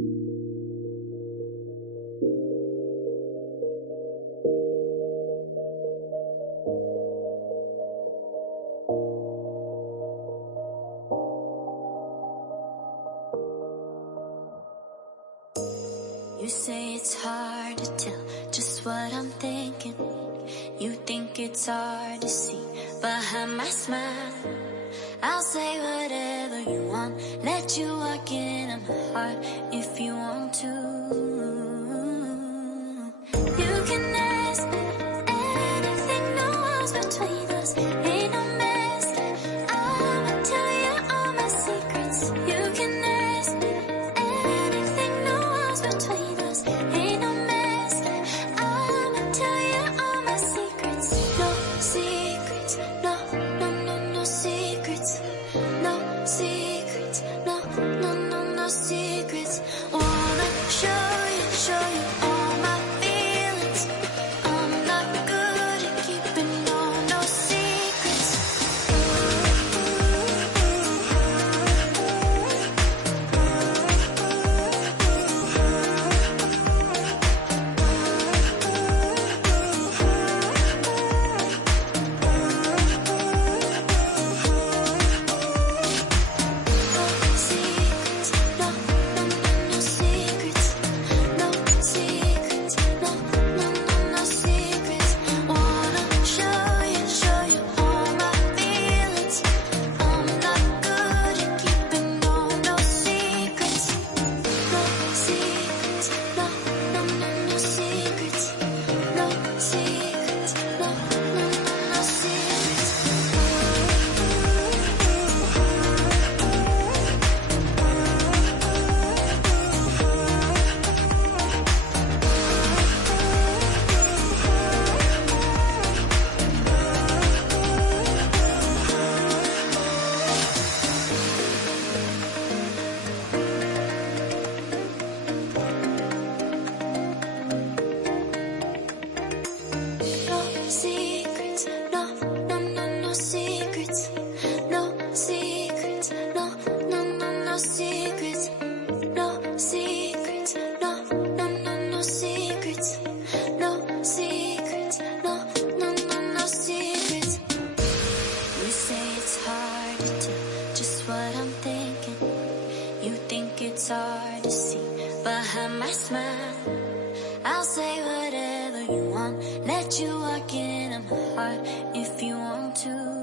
You say it's hard to tell just what I'm thinking. You think it's hard to see behind my smile. I'll say whatever you want, let you walk into my heart if you want to. You can ask me anything, no walls between us, ain't no mask. I'ma tell you all my secrets. You can ask me anything, no walls between us, ain't no mask. I'ma tell you all my secrets. No secrets, no, no, no, no secrets. No secrets, no, no, no, no secrets. Wanna show you all my feelings. I'm not good at keeping no secrets. Secrets, no, no, no, no secrets. No secrets, no, no, no, no secrets. No secrets, no, no, no, no secrets. No secrets, no, no, no, no secrets. You say it's hard to tell just what I'm thinking. You think it's hard to see behind my smile. I'll say whatever you want, let you walk into my heart if you want to.